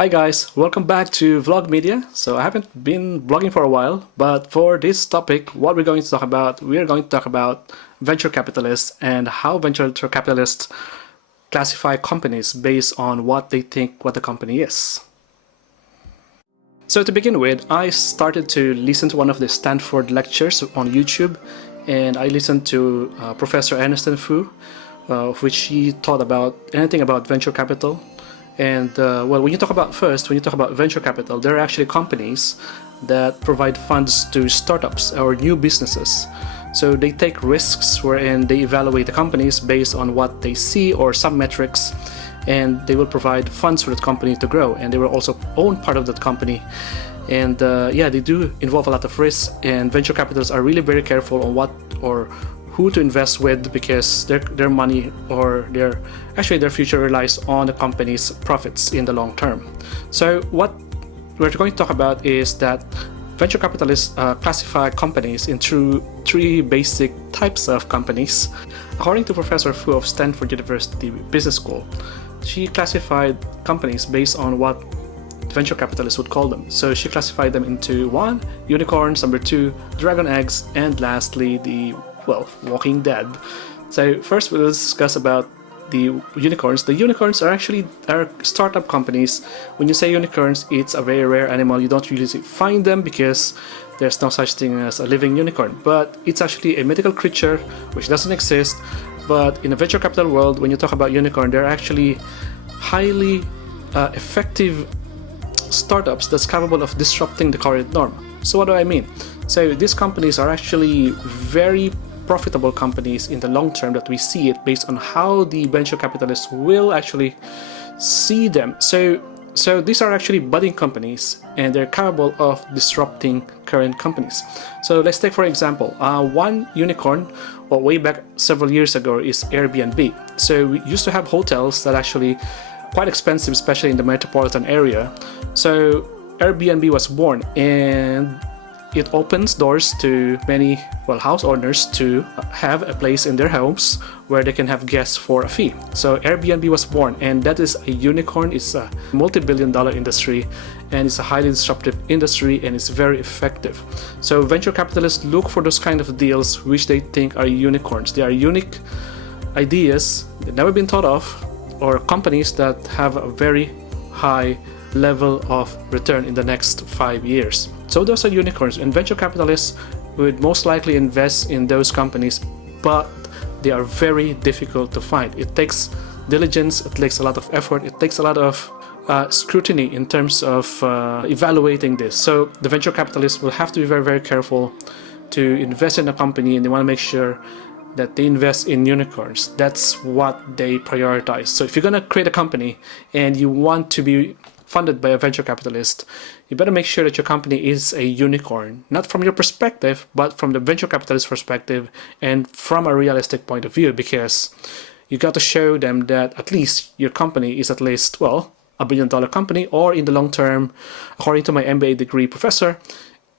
Hi guys, welcome back to Vlog Media. So I haven't been vlogging for a while, but for this topic, what we're going to talk about, we're going to talk about venture capitalists and how venture capitalists classify companies based on what they think what the company is. So to begin with, I started to listen to one of the Stanford lectures on YouTube, and I listened to Professor Ernest Fu, which he taught about anything about venture capital. And well, when you talk about venture capital, there are actually companies that provide funds to startups or new businesses. So they take risks wherein they evaluate the companies based on what they see or some metrics, and they will provide funds for that company to grow, and they will also own part of that company. And yeah, they do involve a lot of risks, and venture capitalists are really very careful on what or who to invest with, because their money or their future relies on the company's profits in the long term. So what we're going to talk about is that venture capitalists classify companies into three basic types of companies. According to Professor Fu of Stanford University Business School, she classified companies based on what venture capitalists would call them. So she classified them into 1, unicorns, number 2, dragon eggs, and lastly the Walking Dead. So first we'll discuss about the unicorns. The unicorns are startup companies. When you say unicorns, it's a very rare animal. You don't usually find them because there's no such thing as a living unicorn. But it's actually a mythical creature which doesn't exist. But in the venture capital world, when you talk about unicorn, they're actually highly effective startups that's capable of disrupting the current norm. So what do I mean? So these companies are actually very profitable companies in the long term that we see it based on how the venture capitalists will actually see them. So these are actually budding companies, and they're capable of disrupting current companies. So let's take for example, one unicorn, way back several years ago, is Airbnb. So we used to have hotels that actually quite expensive, especially in the metropolitan area. So Airbnb was born, and it opens doors to many house owners to have a place in their homes where they can have guests for a fee. So Airbnb was born, and that is a unicorn. It's a multi-billion-dollar industry, and it's a highly disruptive industry, and it's very effective. So venture capitalists look for those kind of deals which they think are unicorns. They are unique ideas that never been thought of, or companies that have a very high level of return in the next 5 years. So those are unicorns, and venture capitalists would most likely invest in those companies, but they are very difficult to find. It takes diligence, it takes a lot of effort, it takes a lot of scrutiny in terms of evaluating this. So the venture capitalists will have to be very, very careful to invest in a company, and they want to make sure that they invest in unicorns. That's what they prioritize. So if you're going to create a company and you want to be funded by a venture capitalist, you better make sure that your company is a unicorn, not from your perspective, but from the venture capitalist perspective and from a realistic point of view, because you got to show them that at least your company is at least, $1 billion company, or in the long term, according to my MBA degree professor,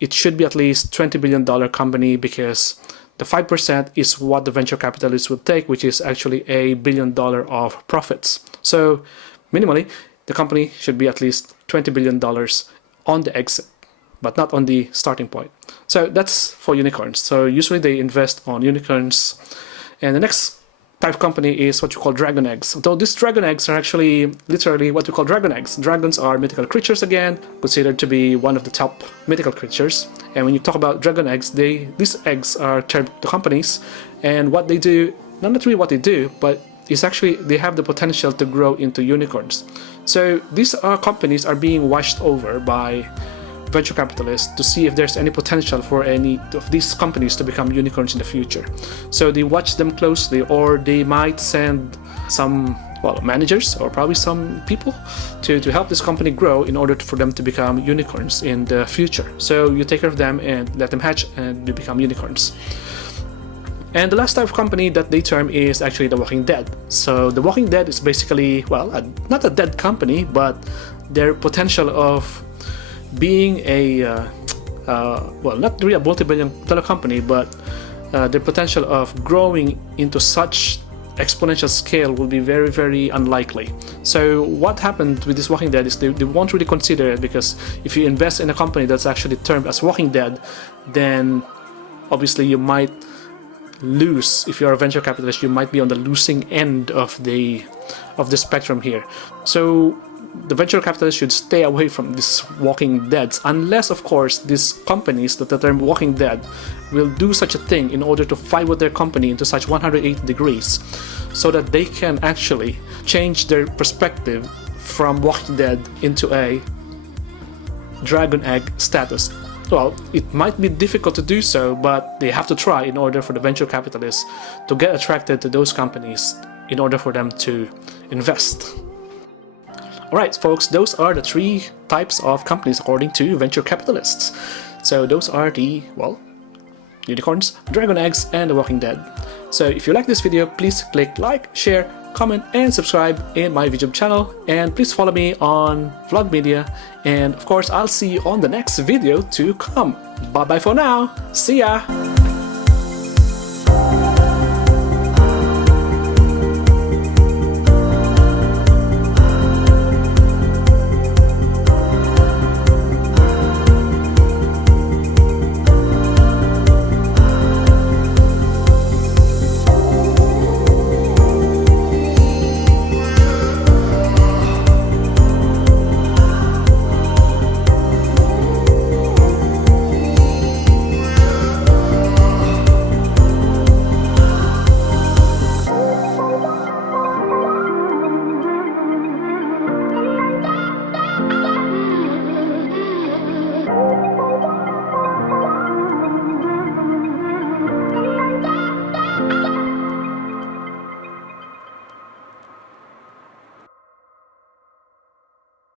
it should be at least $20 billion company, because the 5% is what the venture capitalists would take, which is actually $1 billion of profits. So minimally, the company should be at least $20 billion on the exit, but not on the starting point. So that's for unicorns. So usually they invest on unicorns. And the next type of company is what you call dragon eggs. Though these dragon eggs are actually literally what we call dragon eggs. Dragons are mythical creatures, again, considered to be one of the top mythical creatures. And when you talk about dragon eggs, these eggs are termed to companies, and what they do, not really what they do, but is actually they have the potential to grow into unicorns. So these companies are being watched over by venture capitalists to see if there's any potential for any of these companies to become unicorns in the future. So they watch them closely, or they might send some managers or probably some people to help this company grow in order for them to become unicorns in the future. So you take care of them and let them hatch and they become unicorns. And the last type of company that they term is actually the Walking Dead. So the Walking Dead is basically, not a dead company, but their potential of being a, not really a multi-billion-dollar company, but their potential of growing into such exponential scale will be very, very unlikely. So what happened with this Walking Dead is they won't really consider it, because if you invest in a company that's actually termed as Walking Dead, then obviously you might lose. If you're a venture capitalist, you might be on the losing end of the spectrum here. So the venture capitalists should stay away from these Walking Deads, unless of course these companies that the term Walking Dead will do such a thing in order to fight with their company into such 180 degrees, so that they can actually change their perspective from Walking Dead into a dragon egg status. Well, it might be difficult to do so, but they have to try in order for the venture capitalists to get attracted to those companies in order for them to invest. Alright folks, those are the 3 types of companies according to venture capitalists. So those are the, well, unicorns, dragon eggs, and the Walking Dead. So if you like this video, please click like, share, comment, and subscribe in my YouTube channel, and please follow me on Vlog Media, and of course I'll see you on the next video to come. Bye bye for now, see ya!